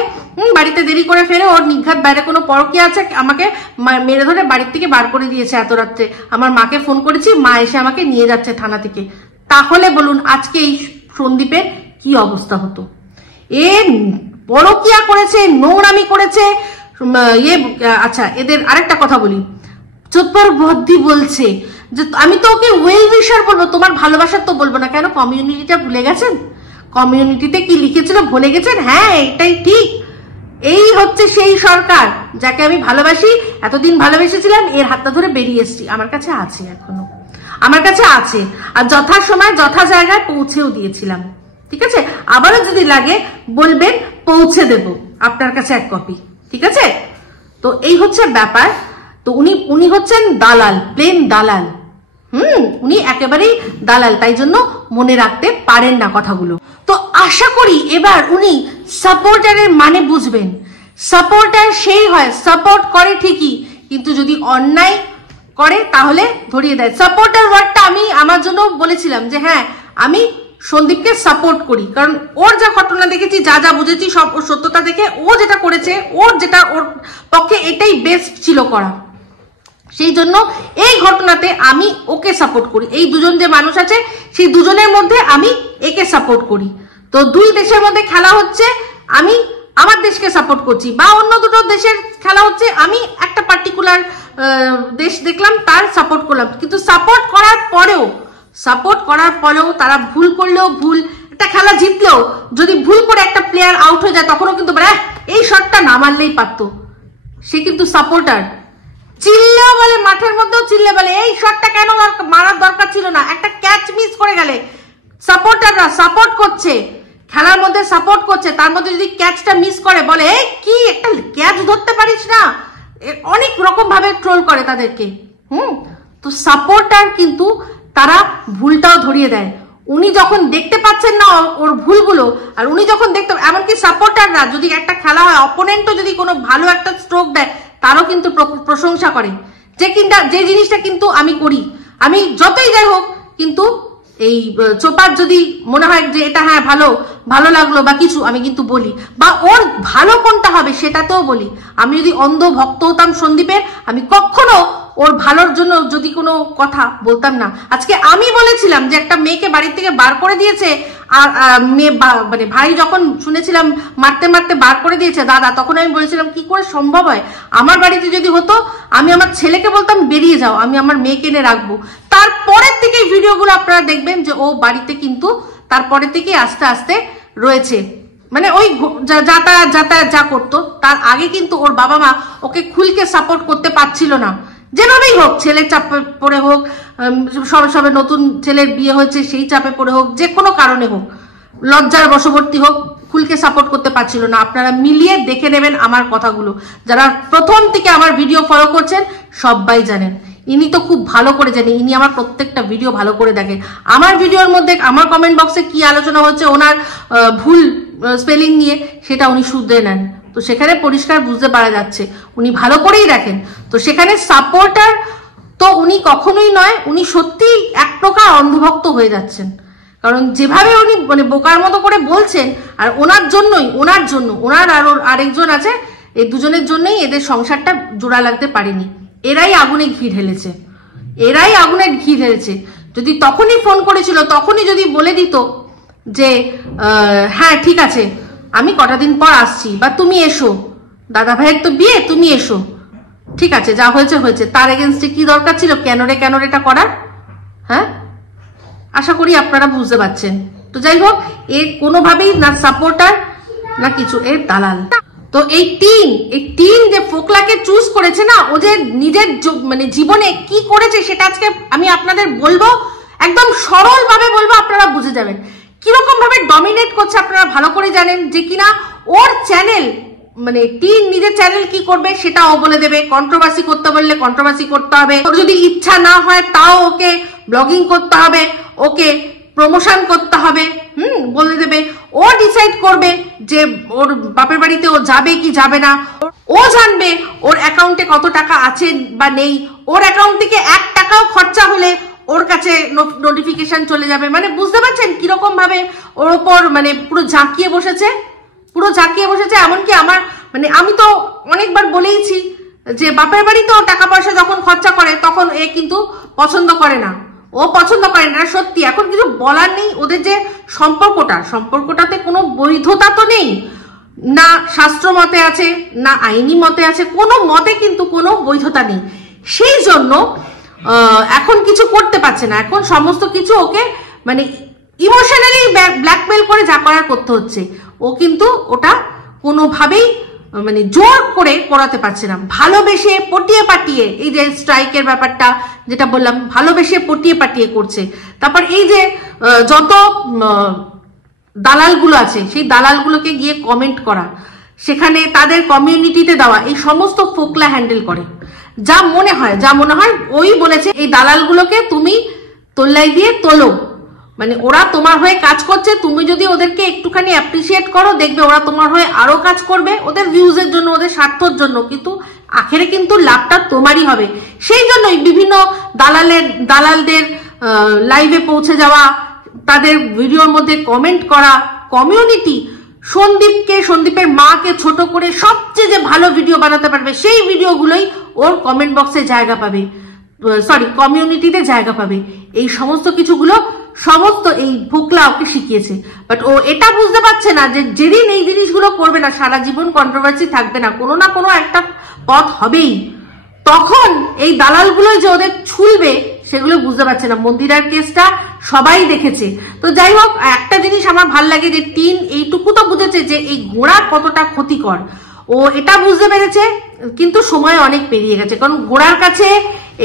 ফেরে ওর নিঘাত বাইরে কোনো পরকীয়া আছে, আমাকে মেরে ধরে বাড়ির থেকে বার করে দিয়েছে এত রাত্রে, আমার মাকে ফোন করেছি, মা এসে আমাকে নিয়ে যাচ্ছে থানা থেকে, তাহলে বলুন আজকে এই সন্দীপের কি অবস্থা হতো। এ পরকীয়া করেছে, নোংরামি করেছে। আচ্ছা, এদের আরেকটা কথা বলি, চোপার বদ্দি বলছে যে আমি তো ওকে ওয়েল উইশার বলবো, তোমার ভালোবাসার তো বলবো না। কেন, কমিউনিটিটা ভুলে গেছেন? কমিউনিটিতে কি লিখেছিল ভুলে গেছেন? হ্যাঁ, এটাই ঠিক। এই হচ্ছে সেই সরকার যাকে আমি ভালোবাসি, এতদিন ভালোবেসেছিলাম, এর হাতটা ধরে বেরিয়ে এসছি। আমার কাছে আছে, এখনো আমার কাছে আছে, আর যথা সময় যথা জায়গায় পৌঁছেও দিয়েছিলাম, ঠিক আছে। আবারও যদি লাগে বলবেন, পৌঁছে দেব আপনার কাছে 1 কপি, ঠিক আছে। তো এই হচ্ছে ব্যাপার। তো উনি হচ্ছেন দালাল, প্লেন দালাল। উনি একেবারেই দালাল, তাই জন্য মনে রাখতে পারেন না কথাগুলো। তো আশা করি এবার উনি সাপোর্টারের মানে বুঝবেন। সাপোর্টার সেই হয়, সাপোর্ট করে ঠিকই, কিন্তু যদি অন্যায় করে তাহলে ধরিয়ে দেয়। সাপোর্টার ওয়ার্ডটা আমি আমার জন্য বলেছিলাম যে হ্যাঁ, আমি সন্দীপকে সাপোর্ট করি, কারণ ওর যা ঘটনা দেখেছি, যা বুঝেছি, সব ওর সত্যতা দেখে ও যেটা করেছে, ওর পক্ষে এটাই বেস্ট ছিল করা, সেই জন্য এই ঘটনাতে আমি ওকে সাপোর্ট করি। এই দুজন যে মানুষ আছে, সেই দুজনের মধ্যে আমি একে সাপোর্ট করি। তো 2 দেশের মধ্যে খেলা হচ্ছে, আমি আমার দেশকে সাপোর্ট করছি, বা অন্য দুটো দেশের খেলা হচ্ছে আমি একটা পার্টিকুলার দেশ দেখলাম তার সাপোর্ট করলাম, কিন্তু সাপোর্ট করার পরেও তারা ভুল করলেও ভুল, একটা খেলা জিতলেও যদি ভুল করে একটা প্লেয়ার আউট হয়ে যায় তখনও কিন্তু এই শটটা না মারলেই পারতো। সে কিন্তু সাপোর্টার, চিল্লেও বলে, মাঠের মধ্যেও চিল্লে বলে এই শটটা কেন মারার দরকার ছিল না, একটা ক্যাচ মিস করে গেলে। সাপোর্টাররা সাপোর্ট করছে, খেলার মধ্যে সাপোর্ট করছে, তার মধ্যে যদি ক্যাচটা মিস করে বলে এই কি একটা ক্যাচ ধরতে পারিস না, অনেক রকম ভাবে ট্রোল করে তাদেরকে। তো সাপোর্টার কিন্তু তারা ভুলটাও ধরিয়ে দেয়। উনি যখন দেখতে পাচ্ছেন না ওর ভুলগুলো, আর উনি যখন দেখতে, এমনকি সাপোর্টাররা যদি একটা খেলা হয় অপোনেন্টও যদি কোনো ভালো একটা স্ট্রোক দেয় তারও কিন্তু প্রশংসা করে, যে জিনিসটা কিন্তু আমি করি। আমি যতই যাই হোক কিন্তু এই চোপার যদি মনে হয় যে এটা হ্যাঁ ভালো লাগলো বা কিছু, আমি কিন্তু বলি, বা ওর ভালো কোনটা হবে সেটাতেও বলি। আমি যদি অন্ধ ভক্ত হতাম সন্দীপের, আমি কখনো ওর ভালোর জন্য যদি কোনো কথা বলতাম না। আজকে আমি বলেছিলাম যে একটা মেয়েকে বাড়ির থেকে বার করে দিয়েছে, আর মেয়ে মানে ভাই যখন শুনেছিলাম মারতে বার করে দিয়েছে দাদা, তখন আমি বলেছিলাম কি করে সম্ভব হয়, আমার বাড়িতে যদি হতো আমি আমার ছেলেকে বলতাম বেরিয়ে যাও, আমি আমার মেয়েকে এনে রাখবো। তারপরের থেকে ভিডিওগুলো আপনারা দেখবেন যে ও বাড়িতে কিন্তু তারপরের থেকে আস্তে আস্তে রয়েছে, মানে ওই যাতায়াত যা করতো, তার আগে কিন্তু ওর বাবা মা ওকে খুলকে সাপোর্ট করতে পারছিল না। যেভাবেই হোক, ছেলের চাপে পড়ে হোক, সবে নতুন ছেলের বিয়ে হয়েছে সেই চাপে পড়ে হোক, যে কোনো কারণে হোক, লজ্জার বশবর্তী হোক, খুলকে সাপোর্ট করতে পারছিল না। আপনারা মিলিয়ে দেখে নেবেন আমার কথাগুলো, যারা প্রথম থেকে আমার ভিডিও ফলো করছেন সবাই জানেন। ইনি তো খুব ভালো করে জানেন, ইনি আমার প্রত্যেকটা ভিডিও ভালো করে দেখে। আমার ভিডিওর মধ্যে আমার কমেন্ট বক্সে কি আলোচনা হচ্ছে ওনার ভুল স্পেলিং নিয়ে, সেটা উনি শুধরে নেন, তো সেখানে পরিষ্কার বুঝতে পারা যাচ্ছে উনি ভালো করেই দেখেন। তো সেখানে সাপোর্টার তো উনি কখনোই নয়, উনি সত্যি এক প্রকার অন্ধভক্ত হয়ে যাচ্ছেন। কারণ যেভাবে উনি মানে বোকার মতো করে বলছেন, আর ওনার ওনার আরেকজন আছে, এই দুজনের জন্যই এদের সংসারটা জোড়া লাগতে পারেনি। এরাই আগুনে ঘি ঢেলেছে। যদি তখনই ফোন করেছিল, তখনই যদি বলে দিত যে হ্যাঁ ঠিক আছে আমি কটা দিন পর আসছি, বা তুমি এসো, দাদা ভাইয়ের তো বিয়ে, তুমি এসো, ঠিক আছে যা হয়েছে হয়েছে, তার এগেনস্টে কি দরকার ছিল কেনরেটা করার? হ্যাঁ, আশা করি আপনারা বুঝতে পারছেন। তো যাই হোক, এর কোনোভাবেই না সাপোর্টার না কিছু, এর দালাল। তো এই টিন যে ফোকলাকে চুজ করেছে না, ও যে নিজের মানে জীবনে কি করেছে সেটা আজকে আমি আপনাদের বলবো, একদম সরল ভাবে বলবো, আপনারা বুঝে যাবেন কিরকম ভাবে ডমিনেট করছে। আপনারা ভালো করে জানেন যে কিনা ওর চ্যানেল, মানে টিন নিজের চ্যানেল কি করবে সেটা ও বলে দেবে, কন্ট্রোভার্সি করতে বললে কন্ট্রোভার্সি করতে হবে, ওর যদি ইচ্ছা না হয় তাও ওকে ব্লগিং করতে হবে, ওকে প্রমোশন করতে হবে, বলে দেবে। ও ডিসাইড করবে যে ওর বাপের বাড়িতে ও যাবে কি যাবে না, ও জানবে ওর অ্যাকাউন্টে কত টাকা আছে বা নেই, ওর অ্যাকাউন্ট থেকে 1 টাকাও খরচা হলে ওর কাছে নোটিফিকেশন চলে যাবে। মানে বুঝতে পারছেন কিরকম ভাবে ওর ওপর মানে পুরো ঝাঁকিয়ে বসেছে। এমনকি আমার মানে আমি তো অনেকবার বলেইছি যে বাপের বাড়িতেও টাকা পয়সা যখন খরচা করে তখন এ কিন্তু পছন্দ করে না, সত্যি। এখন কিছু বলার নেই, ওদের যে সম্পর্কটাতে কোনো বৈধতা তো নেই, না শাস্ত্র মতে আছে না আইনি মতে আছে, কোনো মতে কিন্তু কোনো বৈধতা নেই। সেই জন্য এখন কিছু করতে পারছে না, এখন সমস্ত কিছু ওকে মানে ইমোশনালি ব্ল্যাকমেল করে যা করার করতে হচ্ছে। ও কিন্তু ওটা কোনোভাবেই মানে জোর করে করাতে পারছে না, ভালোবেসে পটিয়ে পাটিয়ে, এই যে স্ট্রাইকের ব্যাপারটা যেটা বললাম, ভালোবেসে পটিয়ে পাটিয়ে করছে। তারপর এই যে যত দালালগুলো আছে সেই দালালগুলোকে গিয়ে কমেন্ট করা, সেখানে তাদের কমিউনিটিতে দেওয়া, এই সমস্ত ফোকলা হ্যান্ডেল করে। যা মনে হয় ওই বলেছে এই দালালগুলোকে তুমি তোল্লাই দিয়ে তোলো, মানে ওরা তোমার হয়ে কাজ করছে, তুমি যদি ওদেরকে একটুখানি অ্যাপ্রিসিয়েট করো দেখবে ওরা তোমার হয়ে আরো কাজ করবে, ওদের ভিউজের জন্য, ওদের স্বার্থের জন্য, কিন্তু আখেরে কিন্তু লাভটা তোমারই হবে। সেই জন্যই বিভিন্ন দালালদের লাইভে পৌঁছে যাওয়া, তাদের ভিডিওর মধ্যে কমেন্ট করা, কমিউনিটি সন্দীপের মাকে ছোট করে সবচেয়ে যে ভালো ভিডিও বানাতে পারবে সেই ভিডিওগুলোই ওর কমেন্ট বক্সে জায়গা পাবে, কমিউনিটিতে জায়গা পাবে। এই সমস্ত কিছুগুলো সমস্ত এই ফোকলা ওকে শিখিয়েছে। বাট ও এটা বুঝতে পারছে না যে যেদিন এই জিনিসগুলো করবে না সারা জীবন কন্ট্রোভার্সি থাকবে না, কোনো না কোনো একটা পথ হবেই, তখন এই দালালগুলো যে ওদের ছুলবে সেগুলো বুঝতে পারছে না। মন্দিরার কেসটা সবাই দেখেছে। তো যাই হোক, একটা জিনিস আমার ভাল লাগে যে টিন এইটুকু তো বুঝেছে যে এই ঘোড়া কতটা ক্ষতিকর, ও এটা বুঝতে পেরেছে, কিন্তু সময় অনেক পেরিয়ে গেছে। কারণ ঘোড়ার কাছে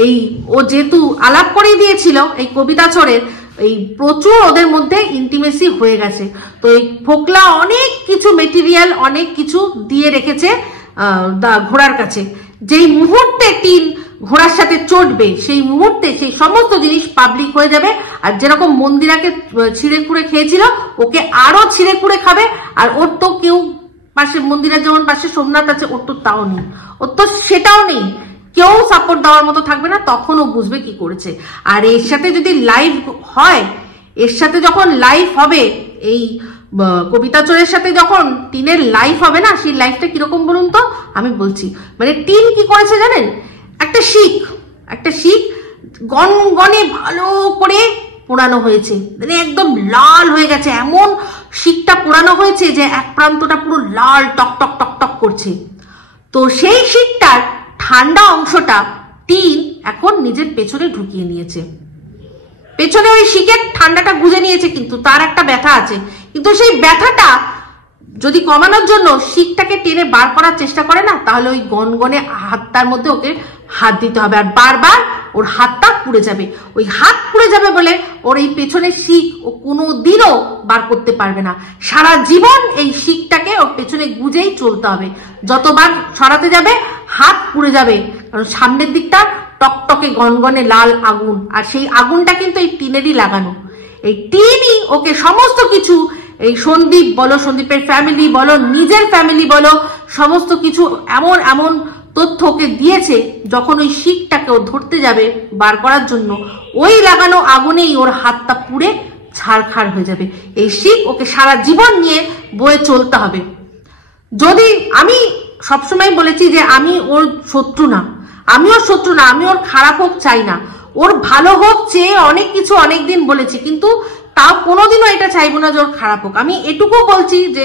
এই ও যেহেতু আলাপ করিয়ে দিয়েছিল এই কবিতা চোরের, এই প্রচুর ওদের মধ্যে ইন্টিমেসি হয়ে গেছে। তো এই ফোকলা অনেক কিছু মেটেরিয়াল অনেক কিছু দিয়ে রেখেছে ঘোড়ার কাছে। যেই মুহূর্তে টিন ঘোড়ার সাথে চটবে সেই মুহূর্তে সেই সমস্ত জিনিস পাবলিক হয়ে যাবে। আর যেরকম মন্দিরাকে ছিঁড়ে খুঁড়ে খেয়েছিল ওকে আরো ছিঁড়ে খুঁড়ে খাবে। আর ওর তো কেউ পাশে, মন্দিরের যেমন পাশে সোমনাথ আছে, ওর তো তাও নেই, ওর তো সেটাও নেই, কেউ সাপোর্ট দেওয়ার মতো থাকবে না, তখন ও বুঝবে কি করেছে। আর এর সাথে যদি লাইভ হয়, এর সাথে যখন লাইভ হবে, এই কবিতা চোরের সাথে যখন টিনের লাইফ হবে না, সেই লাইফটা কিরকম বলুন তো, আমি বলছি। মানে টিন কি করেছে জানেন, একটা শিখ গনগনে ভালো করে পোড়ানো হয়েছে, মানে একদম লাল হয়ে গেছে, এমন শিখটা পোড়ানো হয়েছে যে এক প্রান্তটা পুরো লাল টক টক টক টক করছে। তো সেই শিখটার ঠান্ডা অংশটা টিন এখন নিজের পেছনে ঢুকিয়ে নিয়েছে, পেছনে ওই শিখের ঠান্ডাটা গুঁজে নিয়েছে, কিন্তু তার একটা ব্যথা আছে। কিন্তু সেই ব্যথাটা যদি কমানোর জন্য শিখটাকে টেনে বার করার চেষ্টা করে না, তাহলে ওই গনগনে হাতটার মধ্যে ওকে হাত দিতে হবে, আর বারবার ওর হাতটা পুড়ে যাবে। ওই হাত পুড়ে যাবে বলে ওর এই পেছনের শিখ ও কোনোদিনও বার করতে পারবে না। সারা জীবন এই শিখটাকে ওর পেছনে গুঁজেই চলতে হবে, যতবার সরাতে যাবে হাত পুড়ে যাবে। কারণ সামনের দিকটা টকটকে গনগনে লাল আগুন, আর সেই আগুনটা কিন্তু এই টিনেরই লাগানো। এই টিনই ওকে সমস্ত কিছু, এই সন্দীপ বলো, সন্দীপের ফ্যামিলি বলো, নিজের ফ্যামিলি বলো, সমস্ত কিছু এমন এমন তথ্য ওকে দিয়েছে, যখন ওই শিখটাকে ও ধরতে যাবে বার করার জন্য, ওই লাগানো আগুনেই ওর হাতটা পুড়ে ছারখার হয়ে যাবে। এই শিখ ওকে সারা জীবন নিয়ে বয়ে চলতে হবে। যদি আমি সবসময় বলেছি যে আমি ওর শত্রু না, আমি ওর শত্রু না, আমি ওর খারাপ হোক চাই না, ওর ভালো হোক চেয়ে অনেক কিছু অনেকদিন বলেছি, কিন্তু তাও কোনোদিনও এটা চাইবো না যে ওর খারাপ হোক। আমি এটুকু বলছি যে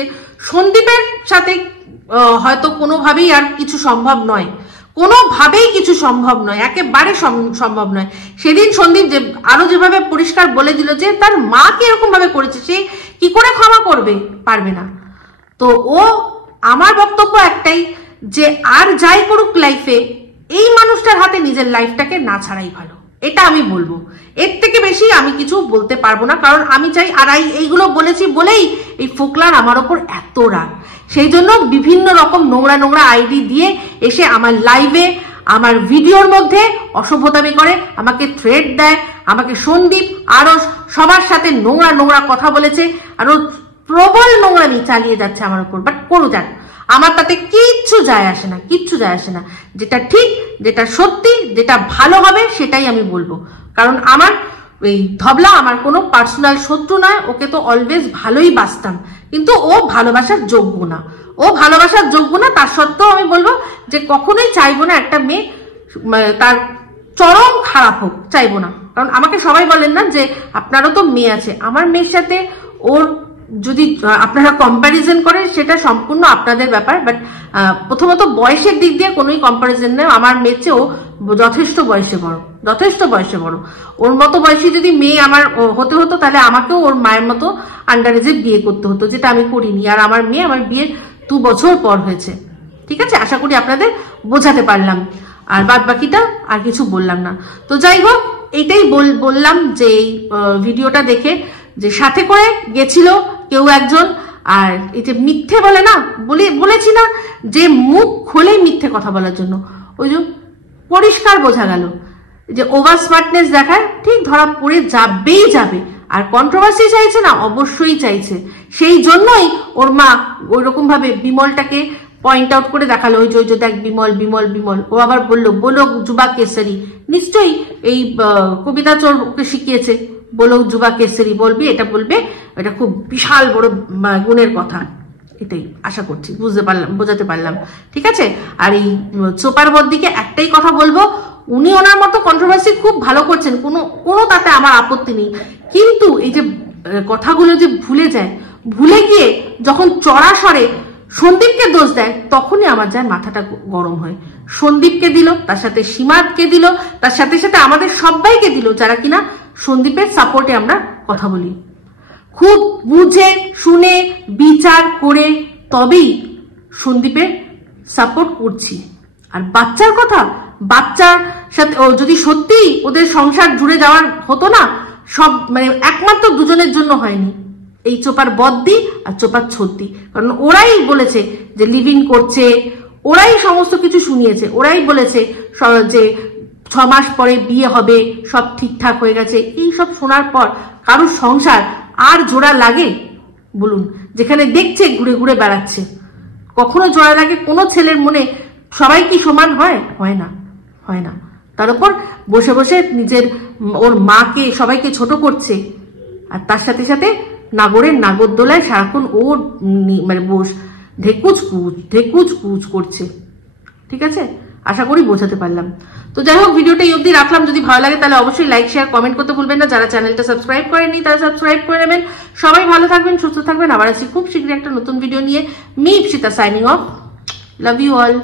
সন্দীপের সাথে হয়তো কোনোভাবেই আর কিছু সম্ভব নয়, কোনোভাবেই কিছু সম্ভব নয়, একেবারে সম্ভব নয়। সেদিন সন্দীপ যে আরো যেভাবে পরিষ্কার বলে দিল যে তার মাকে এরকম ভাবে করেছে, সে কি করে ক্ষমা করবে, পারবে না। তো ও, আমার বক্তব্য একটাই যে আর যাই করুক লাইফে, এই মানুষটার হাতে নিজের লাইফটাকে না ছাড়াই ভালো, এটা আমি বলবো। এর থেকে বেশি আমি কিছু বলতে পারবো না, কারণ আমি চাই, আর এইগুলো বলেছি বলেই এই ফোকলার আমার ওপর এত রাগ। সেই জন্য বিভিন্ন রকম নোংরা নোংরা আইডি দিয়ে এসে আমার লাইভে, আমার ভিডিওর মধ্যে অসভ্যতামি করে, আমাকে থ্রেট দেয়, আমাকে সন্দীপ আরো সবার সাথে নোংরা নোংরা কথা বলেছে, আরো প্রবল নোংরামি চালিয়ে যাচ্ছে আমার উপর। বাট করো যাক, আমার তাতে কিচ্ছু যায় আসে না, কিচ্ছু যায় আসে না। যেটা ঠিক, যেটা সত্যি, যেটা ভালো হবে সেটাই আমি বলবো। কারণ আমার এই ধবলা আমার কোনো পার্সোনাল শত্রু নয়, ওকে তো অলওয়েজ ভালোই বাসতাম, কিন্তু ও ভালোবাসার যোগ্য না, ও ভালোবাসার যোগ্য না। তার সত্ত্বেও আমি বলবো যে কখনোই চাইবো না একটা মেয়ে তার চরম খারাপ হোক, চাইবো না। কারণ আমাকে সবাই বলেন না যে আপনারও তো মেয়ে আছে, আমার মেয়ের সাথে ওর যদি আপনারা কম্প্যারিজন করেন সেটা সম্পূর্ণ আপনাদের ব্যাপার। বাট প্রথমত বয়সের দিক দিয়ে কোনোই কম্প্যারিজন নেই, আমার মেয়ের চেয়ে ও যথেষ্ট বয়সে বড়, যথেষ্ট বয়সে বড়। ওর মতো বয়সী যদি মেয়ে আমার হতে হতো, তাহলে আমাকেও ওর মায়ের মতো আন্ডার এজে বিয়ে করতে হতো, যেটা আমি করিনি। আর আমার মেয়ে, আমার বিয়ের 2 বছর পর হয়েছে, ঠিক আছে? আশা করি আপনাদের বোঝাতে পারলাম, আর বাদ বাকিটা আর কিছু বললাম না। তো যাই হোক, এইটাই বললাম যে এই ভিডিওটা দেখে, যে সাথে করে গেছিল কেউ একজন, আর এই যে মিথ্যে বলে না, বলেছি না যে মুখ খোলে মিথ্যে কথা বলার জন্য, ওই যে পরিষ্কার বোঝা গেল যে ওভার স্মার্টনেস দেখায়, ঠিক ধরা পড়ে যাবেই যাবে। আর কন্ট্রোভার্সি চাইছে না, অবশ্যই চাইছে। সেই জন্যই ওর মা ওই রকম ভাবে বিমলটাকে পয়েন্ট আউট করে দেখালো, ওই যে দেখ বিমল বিমল বিমল। ও আবার বললো যুবা কেশরী, নিশ্চয়ই এই কবিতা চোর ওকে শিখিয়েছে, বলো যুবা কেশরী বলবি, এটা বলবে, এটা খুব বিশাল বড় গুণের কথা। এটাই আশা করছি বোঝাতে পারলাম, ঠিক আছে? আর এই চোপার বদিকে একটাই কথা বলবো, উনি ওনার মতো কন্ট্রোভার্সি খুব ভালো করছেন, কোনো তাতে আমার আপত্তি নেই, কিন্তু এই যে কথাগুলো যে ভুলে গিয়ে যখন চড়া স্বরে সন্দীপকে দোষ দেয়, তখনই আমার যায় মাথাটা গরম হয়। সন্দীপকে দিল, তার সাথে সীমাকে দিল, তার সাথে সাথে আমাদের সবাইকে দিল যারা কিনা সন্দীপের সাপোর্টে আমরা কথা বলি। খুব বুঝে শুনে বিচার করে তবেই সন্দীপের সাপোর্ট করছি। আর বাচ্চার কথা, বাচ্চার সাথে যদি সত্যি ওদের সংসার জুড়ে যাওয়ার হতো না, সব মানে একমাত্র দুজনের জন্য হয়নি, এই চোপার বদ্দি আর চোপার ছদ্দি, কারণ ওরাই বলেছে যে লিভ ইন করছে, ওরাই সমস্ত কিছু শুনিয়েছে, ওরাই বলেছে যে 6 মাস পরে বিয়ে হবে, সব ঠিকঠাক হয়ে গেছে। এই সব শোনার পর কারোর সংসার আর জোড়া লাগে বলুন? যেখানে দেখছে ঘুরে ঘুরে বেড়াচ্ছে, কখনো জোড়া লাগে কোনো ছেলের মনে? সবাই কি সমান হয়? হয় না, হয় না। তার উপর বসে বসে নিজের ওর মাকে সবাইকে ছোট করছে, আর তার সাথে সাথে নাগরের নাগরদোলায় সারাক্ষণ ও মানে ঢেকুচ কুচ করছে। ঠিক আছে, আশা করি বোঝাতে পারলাম। তো যাই হোক, ভিডিওটা এই অবধি রাখলাম। যদি ভালো লাগে তাহলে অবশ্যই লাইক শেয়ার কমেন্ট করতে ভুলবেন না। যারা চ্যানেলটা সাবস্ক্রাইব করেনি তারা সাবস্ক্রাইব করে নেবেন। সবাই ভালো থাকবেন, সুস্থ থাকবেন। আবার আসছি খুব শীঘ্রই একটা নতুন ভিডিও নিয়ে। Me Ipsita signing off. Love you all.